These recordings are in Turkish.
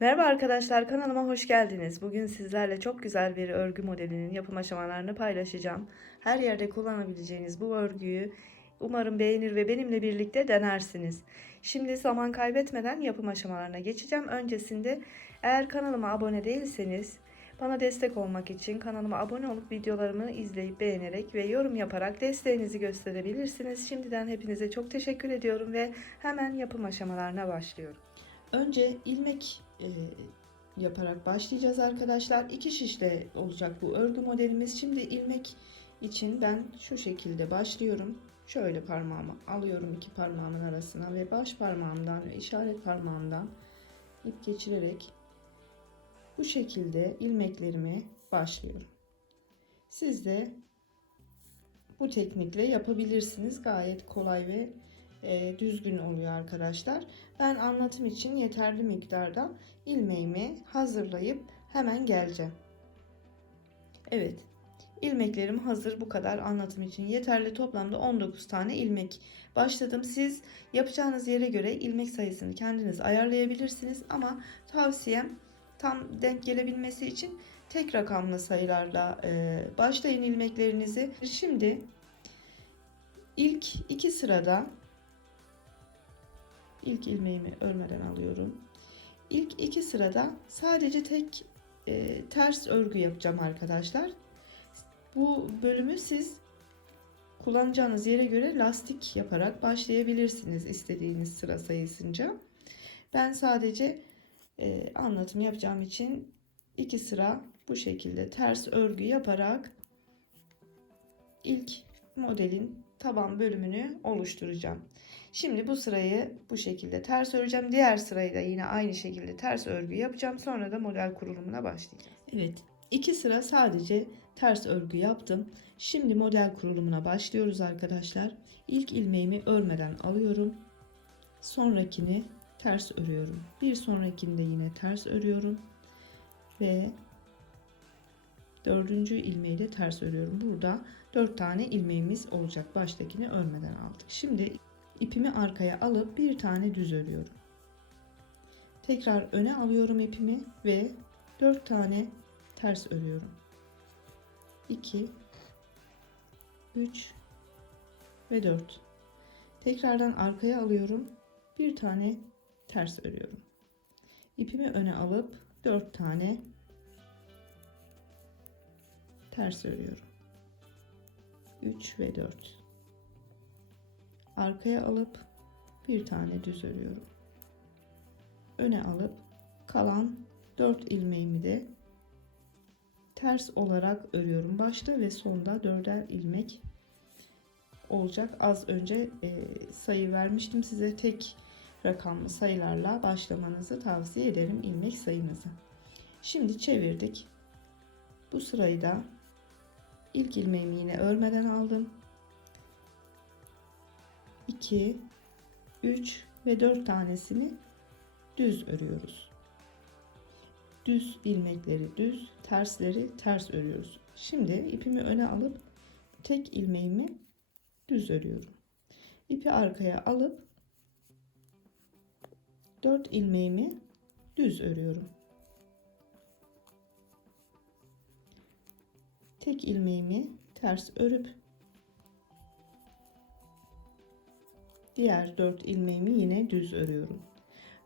Merhaba arkadaşlar, kanalıma hoş geldiniz. Bugün sizlerle çok güzel bir örgü modelinin yapım aşamalarını paylaşacağım. Her yerde kullanabileceğiniz bu örgüyü umarım beğenir ve benimle birlikte denersiniz. Şimdi zaman kaybetmeden yapım aşamalarına geçeceğim. Öncesinde eğer kanalıma abone değilseniz bana destek olmak için kanalıma abone olup videolarımı izleyip beğenerek ve yorum yaparak desteğinizi gösterebilirsiniz. Şimdiden hepinize çok teşekkür ediyorum ve hemen yapım aşamalarına başlıyorum. Önce ilmek yaparak başlayacağız arkadaşlar. 2 şişle olacak bu örgü modelimiz. Şimdi ilmek için ben şu şekilde başlıyorum. Şöyle parmağımı alıyorum, iki parmağımın arasına ve baş parmağımdan ve işaret parmağımdan ip geçirerek bu şekilde ilmeklerimi başlıyorum. Siz de bu teknikle yapabilirsiniz. Gayet kolay ve düzgün oluyor arkadaşlar. Ben anlatım için yeterli miktarda ilmeğimi hazırlayıp hemen geleceğim. Evet, ilmeklerim hazır, bu kadar anlatım için yeterli. Toplamda 19 tane ilmek başladım. Siz yapacağınız yere göre ilmek sayısını kendiniz ayarlayabilirsiniz ama tavsiyem tam denk gelebilmesi için tek rakamlı sayılarla başlayın ilmeklerinizi. Şimdi ilk iki sırada ilk ilmeğimi örmeden alıyorum. İlk iki sırada sadece tek ters örgü yapacağım arkadaşlar. Bu bölümü siz kullanacağınız yere göre lastik yaparak başlayabilirsiniz istediğiniz sıra sayısınca. Ben sadece anlatım yapacağım için iki sıra bu şekilde ters örgü yaparak ilk modelin taban bölümünü oluşturacağım. Şimdi bu sırayı bu şekilde ters öreceğim. Diğer sırayı da yine aynı şekilde ters örgü yapacağım. Sonra da model kurulumuna başlayacağız. Evet, iki sıra sadece ters örgü yaptım. Şimdi model kurulumuna başlıyoruz arkadaşlar. İlk ilmeğimi örmeden alıyorum. Sonrakini ters örüyorum. Bir sonrakinde yine ters örüyorum. Ve dördüncü ilmeği de ters örüyorum. Burada 4 tane ilmeğimiz olacak. Baştakini örmeden aldık. Şimdi ipimi arkaya alıp bir tane düz örüyorum. Tekrar öne alıyorum ipimi ve 4 tane ters örüyorum. 2 3 ve 4. Tekrardan arkaya alıyorum. Bir tane ters örüyorum. İpimi öne alıp 4 tane ters örüyorum. 3 ve 4. Arkaya alıp bir tane düz örüyorum. Öne alıp kalan 4 ilmeğimi de ters olarak örüyorum. Başta ve sonda 4'er ilmek olacak. Az önce sayı vermiştim size, tek rakamlı sayılarla başlamanızı tavsiye ederim ilmek sayınızı. Şimdi çevirdik. Bu sırayı da ilk ilmeğimi yine örmeden aldım. 2 3 ve 4 tanesini düz örüyoruz. Düz ilmekleri düz, tersleri ters örüyoruz. Şimdi ipimi öne alıp tek ilmeğimi düz örüyorum. İpi arkaya alıp 4 ilmeğimi düz örüyorum. Tek ilmeğimi ters örüp diğer 4 ilmeğimi yine düz örüyorum.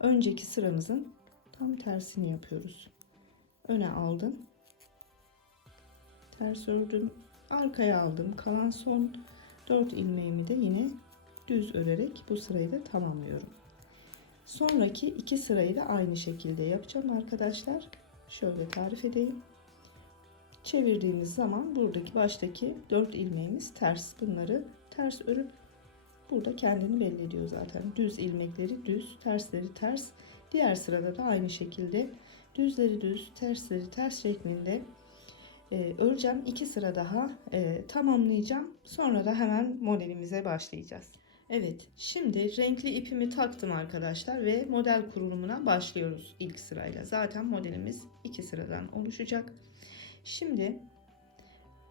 Önceki sıramızın tam tersini yapıyoruz. Öne aldım. Ters ördüm. Arkaya aldım. Kalan son 4 ilmeğimi de yine düz örerek bu sırayı da tamamlıyorum. Sonraki iki sırayı da aynı şekilde yapacağım arkadaşlar. Şöyle tarif edeyim. Çevirdiğimiz zaman buradaki baştaki 4 ilmeğimiz ters. Bunları ters örüp burada kendini belli ediyor zaten. Düz ilmekleri düz, tersleri ters. Diğer sırada da aynı şekilde düzleri düz, tersleri ters şeklinde öreceğim. 2 sıra daha tamamlayacağım. Sonra da hemen modelimize başlayacağız. Evet, şimdi renkli ipimi taktım arkadaşlar ve model kurulumuna başlıyoruz ilk sırayla. Zaten modelimiz 2 sıradan oluşacak. Şimdi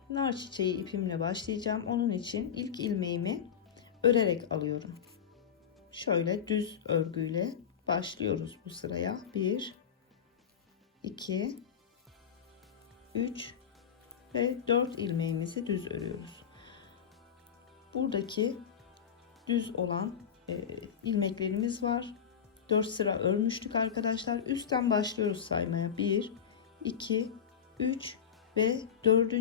nar çiçeği ipimle başlayacağım. Onun için ilk ilmeğimi örerek alıyorum. Şöyle düz örgüyle başlıyoruz bu sıraya. 1 2, 3 ve 4 ilmeğimizi düz örüyoruz. Buradaki düz olan ilmeklerimiz var. 4 sıra örmüştük arkadaşlar. Üstten başlıyoruz saymaya. 1, 2, 3 ve 4.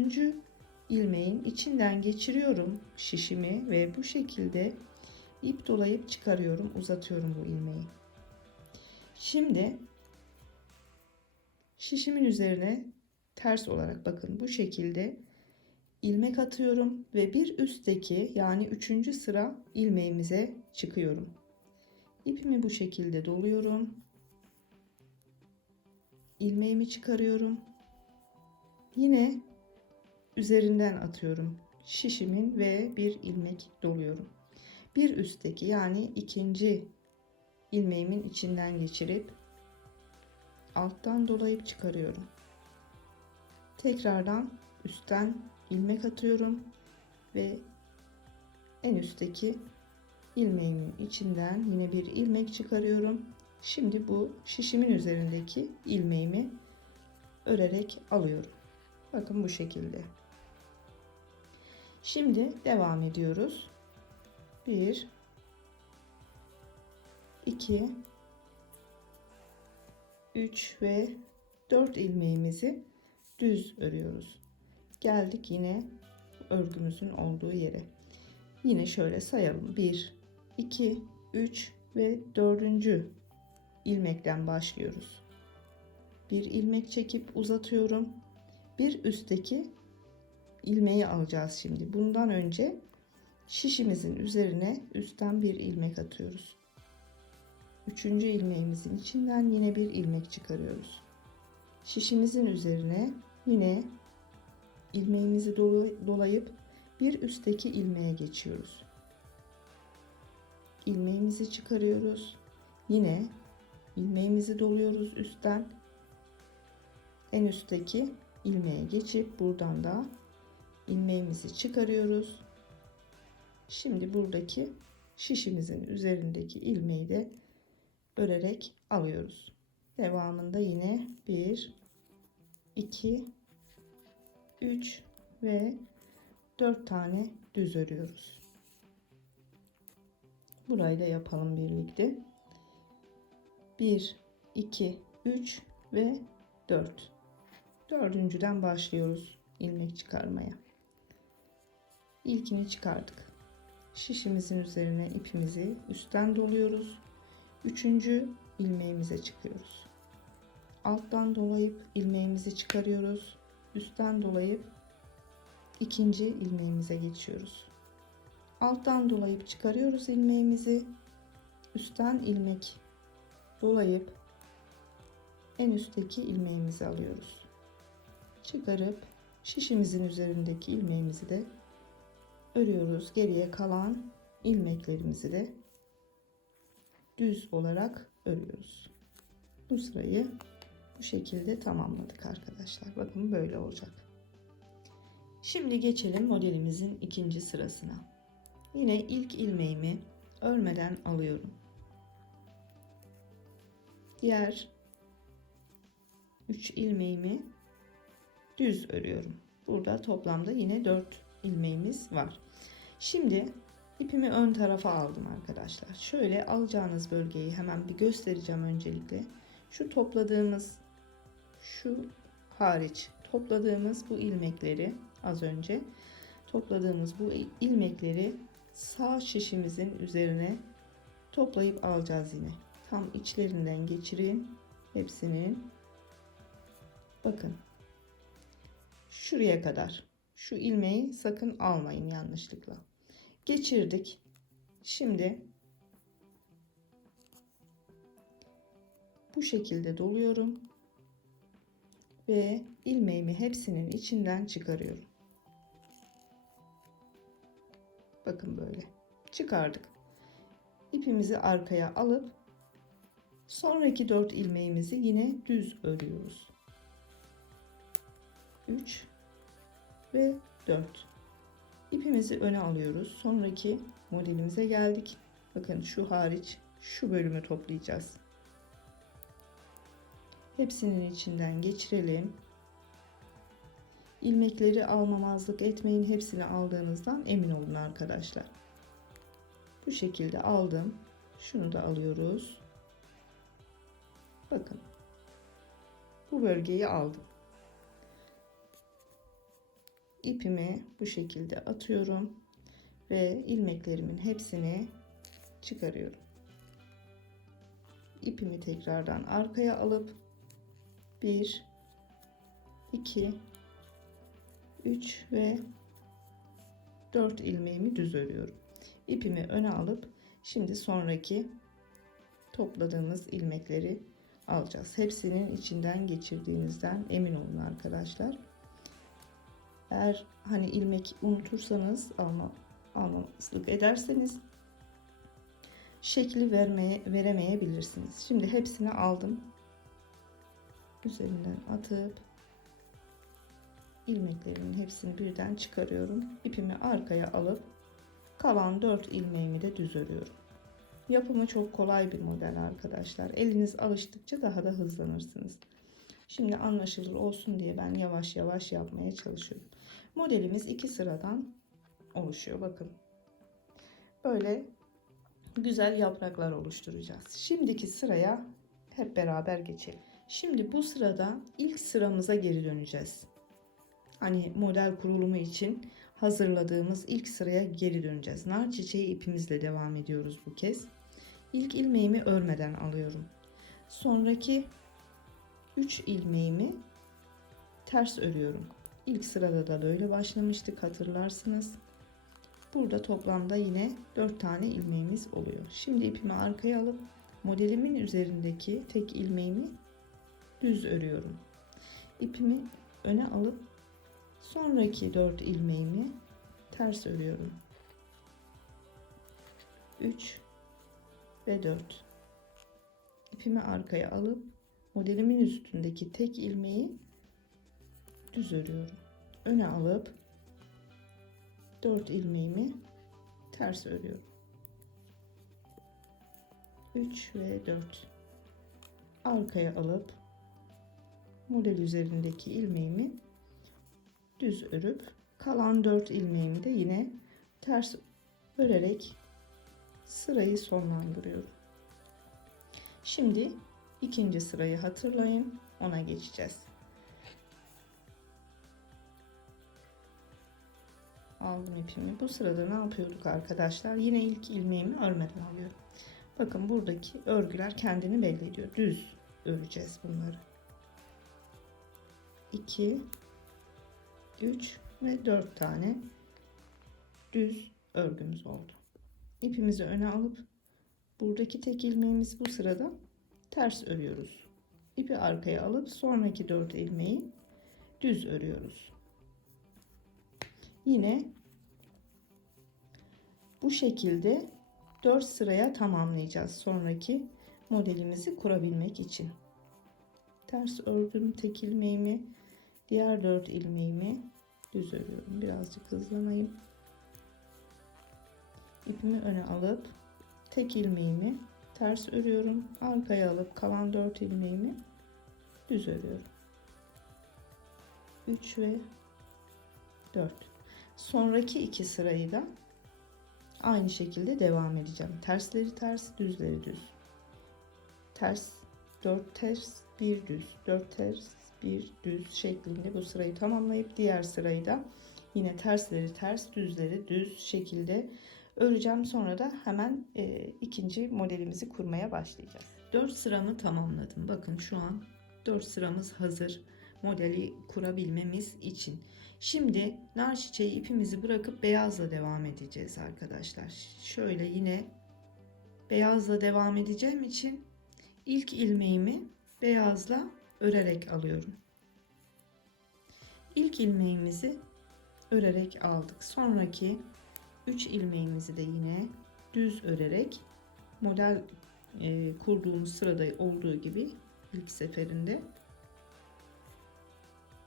ilmeğin içinden geçiriyorum şişimi ve bu şekilde ip dolayıp çıkarıyorum, uzatıyorum bu ilmeği. Şimdi şişimin üzerine ters olarak bakın bu şekilde ilmek atıyorum ve bir üstteki yani 3. sıra ilmeğimize çıkıyorum. İpimi bu şekilde doluyorum. İlmeğimi çıkarıyorum. Yine üzerinden atıyorum şişimin ve bir ilmek doluyorum. Bir üstteki yani 2. ilmeğimin içinden geçirip alttan dolayıp çıkarıyorum. Tekrardan üstten ilmek atıyorum ve en üstteki ilmeğimin içinden yine bir ilmek çıkarıyorum. Şimdi bu şişimin üzerindeki ilmeğimi örerek alıyorum. Bakın bu şekilde. Şimdi devam ediyoruz. 1, 2, 3 ve 4 ilmeğimizi düz örüyoruz. Geldik yine örgümüzün olduğu yere. Yine şöyle sayalım. 1, 2, 3 ve 4. ilmekten başlıyoruz. Bir ilmek çekip uzatıyorum. Bir üstteki ilmeği alacağız şimdi. Bundan önce şişimizin üzerine üstten bir ilmek atıyoruz. 3. ilmeğimizin içinden yine bir ilmek çıkarıyoruz. Şişimizin üzerine yine ilmeğimizi dolayıp bir üstteki ilmeğe geçiyoruz. İlmeğimizi çıkarıyoruz. Yine ilmeğimizi doluyoruz üstten. En üstteki ilmeğe geçip buradan da ilmeğimizi çıkarıyoruz. Şimdi buradaki şişimizin üzerindeki ilmeği de örerek alıyoruz. Devamında yine 1, 2, 3 ve 4 tane düz örüyoruz. Burayı da yapalım birlikte. 1, 2, 3 ve 4. Dördüncüden başlıyoruz ilmek çıkarmaya. İlkini çıkardık. Şişimizin üzerine ipimizi üstten doluyoruz. 3. ilmeğimize çıkıyoruz. Alttan dolayıp ilmeğimizi çıkarıyoruz. Üstten dolayıp 2. ilmeğimize geçiyoruz. Alttan dolayıp çıkarıyoruz ilmeğimizi. Üstten ilmek dolayıp en üstteki ilmeğimizi alıyoruz. Çıkarıp şişimizin üzerindeki ilmeğimizi de örüyoruz. Geriye kalan ilmeklerimizi de düz olarak örüyoruz. Bu sırayı bu şekilde tamamladık arkadaşlar. Bakın böyle olacak. Şimdi geçelim modelimizin ikinci sırasına. Yine ilk ilmeğimi örmeden alıyorum. Diğer 3 ilmeğimi düz örüyorum. Burada toplamda yine 4 ilmeğimiz var. Şimdi ipimi ön tarafa aldım arkadaşlar. Şöyle alacağınız bölgeyi hemen bir göstereceğim öncelikle. Şu topladığımız, şu hariç topladığımız bu ilmekleri, az önce topladığımız bu ilmekleri sağ şişimizin üzerine toplayıp alacağız yine. Tam içlerinden geçirin hepsinin. Bakın. Şuraya kadar. Şu ilmeği sakın almayın yanlışlıkla. Geçirdik. Şimdi bu şekilde doluyorum ve ilmeğimi hepsinin içinden çıkarıyorum. Bakın böyle. Çıkardık. İpimizi arkaya alıp sonraki 4 ilmeğimizi yine düz örüyoruz. 3 ve 4. İpimizi öne alıyoruz. Sonraki modelimize geldik. Bakın şu hariç şu bölümü toplayacağız. Hepsinin içinden geçirelim. İlmekleri almamazlık etmeyin. Hepsini aldığınızdan emin olun arkadaşlar. Bu şekilde aldım. Şunu da alıyoruz. Bakın. Bu bölgeyi aldım. İpimi bu şekilde atıyorum ve ilmeklerimin hepsini çıkarıyorum. İpimi tekrardan arkaya alıp 1 2 3 ve 4 ilmeğimi düz örüyorum. İpimi öne alıp şimdi sonraki topladığımız ilmekleri alacağız. Hepsinin içinden geçirdiğinizden emin olun arkadaşlar. Eğer hani ilmek unutursanız almamazlık ederseniz şekli veremeyebilirsiniz. Şimdi hepsini aldım. Üzerinden atıp ilmeklerimin hepsini birden çıkarıyorum. İpimi arkaya alıp kalan 4 ilmeğimi de düz örüyorum. Yapımı çok kolay bir model arkadaşlar. Eliniz alıştıkça daha da hızlanırsınız. Şimdi anlaşılır olsun diye ben yavaş yavaş yapmaya çalışıyorum. Modelimiz 2 sıradan oluşuyor. Bakın. Böyle güzel yapraklar oluşturacağız. Şimdiki sıraya hep beraber geçelim. Şimdi bu sırada ilk sıramıza geri döneceğiz. Hani model kurulumu için hazırladığımız ilk sıraya geri döneceğiz. Nar çiçeği ipimizle devam ediyoruz bu kez. İlk ilmeğimi örmeden alıyorum. Sonraki 3 ilmeğimi ters örüyorum. İlk sırada da böyle başlamıştık, hatırlarsınız. Burada toplamda yine 4 tane ilmeğimiz oluyor. Şimdi ipimi arkaya alıp modelimin üzerindeki tek ilmeğimi düz örüyorum. İpimi öne alıp sonraki 4 ilmeğimi ters örüyorum. 3 ve 4. İpimi arkaya alıp modelimin üstündeki tek ilmeği düz örüyorum. Öne alıp 4 ilmeğimi ters örüyorum. 3 ve 4. Arkaya alıp model üzerindeki ilmeğimi düz örüp kalan 4 ilmeğimi de yine ters örerek sırayı sonlandırıyorum. Şimdi ikinci sırayı hatırlayın, ona geçeceğiz. Aldım ipimi. Bu sırada ne yapıyorduk arkadaşlar? Yine ilk ilmeğimi örmeden alıyorum. Bakın buradaki örgüler kendini belli ediyor. Düz öreceğiz bunları. 2 3 ve 4 tane düz örgümüz oldu. İpimizi öne alıp buradaki tek ilmeğimizi bu sırada ters örüyoruz. İpi arkaya alıp sonraki 4 ilmeği düz örüyoruz. Yine bu şekilde 4 sıraya tamamlayacağız sonraki modelimizi kurabilmek için. Ters ördüm tek ilmeğimi, diğer 4 ilmeğimi düz örüyorum. Birazcık hızlanayım. İpimi öne alıp tek ilmeğimi ters örüyorum. Arkaya alıp kalan 4 ilmeğimi düz örüyorum. 3 ve 4. Sonraki 2 sırayı da aynı şekilde devam edeceğim. Tersleri ters, düzleri düz. Ters, 4 ters, 1 düz. 4 ters, 1 düz şeklinde bu sırayı tamamlayıp diğer sırayı da yine tersleri ters, düzleri düz şekilde öreceğim. Sonra da hemen ikinci modelimizi kurmaya başlayacağız. 4 sıramı tamamladım. Bakın şu an 4 sıramız hazır modeli kurabilmemiz için. Şimdi nar çiçeği ipimizi bırakıp beyazla devam edeceğiz arkadaşlar. Şöyle yine beyazla devam edeceğim için ilk ilmeğimi beyazla örerek alıyorum. İlk ilmeğimizi örerek aldık. Sonraki 3 ilmeğimizi de yine düz örerek model kurduğumuz sırada olduğu gibi ilk seferinde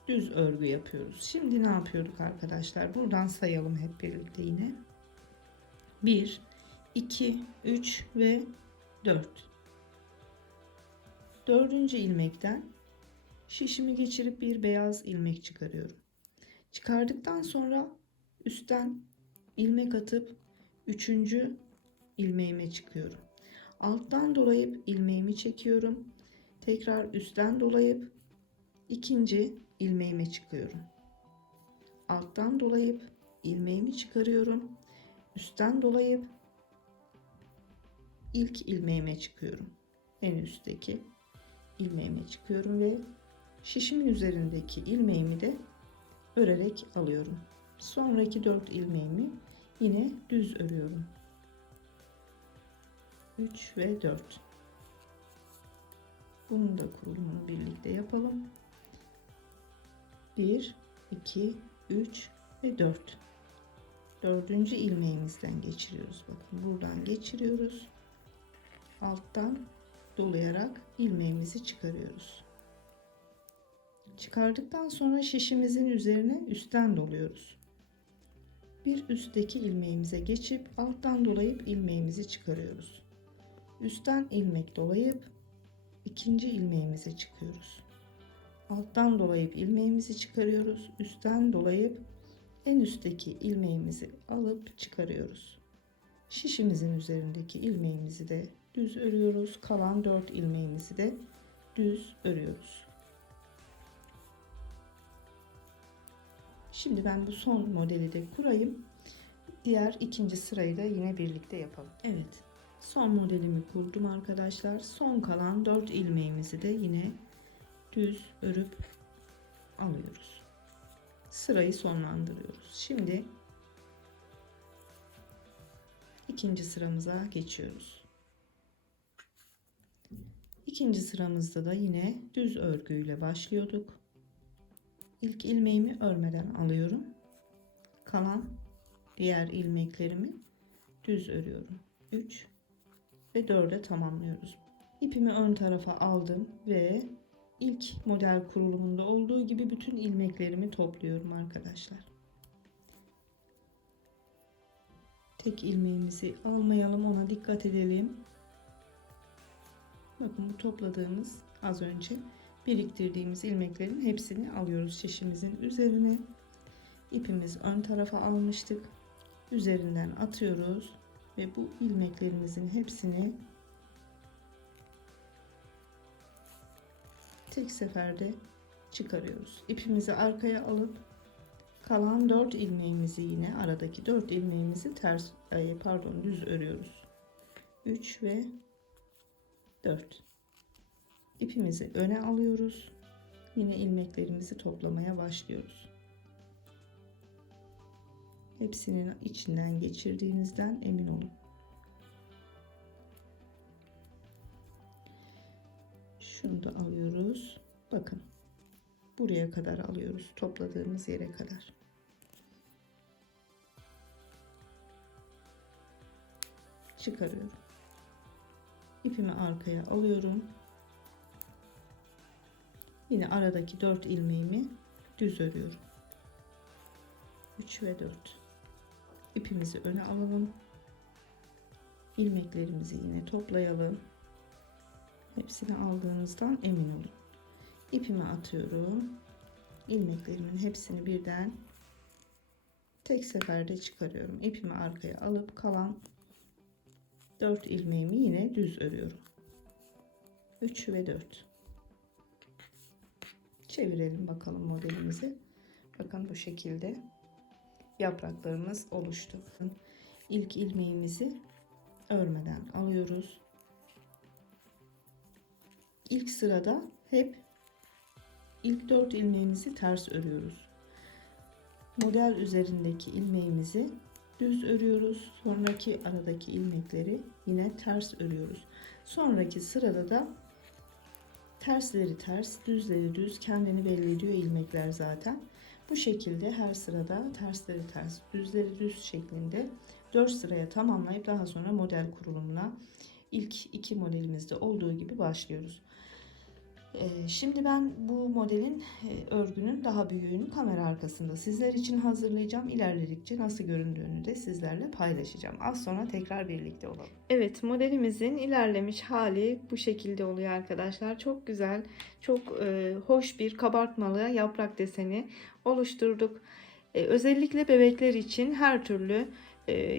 düz örgü yapıyoruz. Şimdi ne yapıyorduk arkadaşlar? Buradan sayalım hep birlikte yine. 1, 2, 3 ve 4. Dördüncü ilmekten Şişimi geçirip bir beyaz ilmek çıkarıyorum. Çıkardıktan sonra üstten ilmek atıp 3. ilmeğime çıkıyorum. Alttan dolayıp ilmeğimi çekiyorum. Tekrar üstten dolayıp 2. ilmeğime çıkıyorum. Alttan dolayıp ilmeğimi çıkarıyorum. Üstten dolayıp ilk ilmeğime çıkıyorum. En üstteki ilmeğime çıkıyorum ve şişimin üzerindeki ilmeğimi de örerek alıyorum. Sonraki 4 ilmeğimi yine düz örüyorum. 3 ve 4. Bunun da kurulumunu birlikte yapalım. 1, 2, 3 ve 4. 4. ilmeğimizden geçiriyoruz. Bakın buradan geçiriyoruz. Alttan dolayarak ilmeğimizi çıkarıyoruz. Çıkardıktan sonra şişimizin üzerine üstten doluyoruz. Bir üstteki ilmeğimize geçip alttan dolayıp ilmeğimizi çıkarıyoruz. Üstten ilmek dolayıp 2. ilmeğimize çıkıyoruz. Alttan dolayıp ilmeğimizi çıkarıyoruz. Üstten dolayıp en üstteki ilmeğimizi alıp çıkarıyoruz. Şişimizin üzerindeki ilmeğimizi de düz örüyoruz. Kalan 4 ilmeğimizi de düz örüyoruz. Şimdi ben bu son modeli de kurayım. Diğer 2. sırayı da yine birlikte yapalım. Evet. Son modelimi kurdum arkadaşlar. Son kalan 4 ilmeğimizi de yine düz örüp alıyoruz. Sırayı sonlandırıyoruz. Şimdi 2. sıramıza geçiyoruz. 2. sıramızda da yine düz örgüyle başlıyorduk. İlk ilmeğimi örmeden alıyorum. Kalan diğer ilmeklerimi düz örüyorum. 3 ve 4'e tamamlıyoruz. İpimi ön tarafa aldım ve ilk model kurulumunda olduğu gibi bütün ilmeklerimi topluyorum arkadaşlar. Tek ilmeğimizi almayalım, ona dikkat edelim. Bakın bu topladığımız az önce biriktirdiğimiz ilmeklerin hepsini alıyoruz şişimizin üzerine. İpimizi ön tarafa almıştık. Üzerinden atıyoruz ve bu ilmeklerimizin hepsini tek seferde çıkarıyoruz. İpimizi arkaya alıp kalan 4 ilmeğimizi yine aradaki 4 ilmeğimizi düz örüyoruz. 3 ve 4. İpimizi öne alıyoruz. Yine ilmeklerimizi toplamaya başlıyoruz. Hepsinin içinden geçirdiğinizden emin olun. Şunu da alıyoruz. Bakın. Buraya kadar alıyoruz. Topladığımız yere kadar. Çıkarıyorum. İpimi arkaya alıyorum. Yine aradaki 4 ilmeğimi düz örüyorum. 3 ve 4. İpimizi öne alalım. İlmeklerimizi yine toplayalım. Hepsini aldığınızdan emin olun. İpimi atıyorum. İlmeklerimin hepsini birden tek seferde çıkarıyorum. İpimi arkaya alıp kalan 4 ilmeğimi yine düz örüyorum. 3 ve 4. Çevirelim bakalım modelimizi. Bakın bu şekilde yapraklarımız oluştu. İlk ilmeğimizi örmeden alıyoruz. İlk sırada hep ilk 4 ilmeğimizi ters örüyoruz. Model üzerindeki ilmeğimizi düz örüyoruz. Sonraki aradaki ilmekleri yine ters örüyoruz. Sonraki sırada da tersleri ters, düzleri düz, kendini belli ediyor ilmekler zaten. Bu şekilde her sırada tersleri ters, düzleri düz şeklinde 4 sıraya tamamlayıp daha sonra model kurulumuna ilk 2 modelimizde olduğu gibi başlıyoruz. Şimdi ben bu modelin örgünün daha büyüğünü kamera arkasında sizler için hazırlayacağım. İlerledikçe nasıl göründüğünü de sizlerle paylaşacağım. Az sonra tekrar birlikte olalım. Evet, modelimizin ilerlemiş hali bu şekilde oluyor arkadaşlar. Çok güzel, çok hoş bir kabartmalı yaprak deseni oluşturduk. Özellikle bebekler için her türlü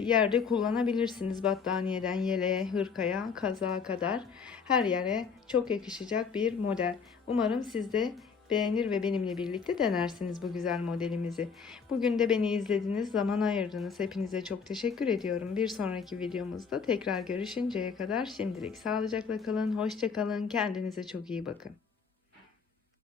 yerde kullanabilirsiniz. Battaniyeden yeleğe, hırkaya, kazağa kadar her yere çok yakışacak bir model. Umarım siz de beğenir ve benimle birlikte denersiniz bu güzel modelimizi. Bugün de beni izlediniz, zaman ayırdınız. Hepinize çok teşekkür ediyorum. Bir sonraki videomuzda tekrar görüşünceye kadar şimdilik sağlıcakla kalın, hoşça kalın, kendinize çok iyi bakın.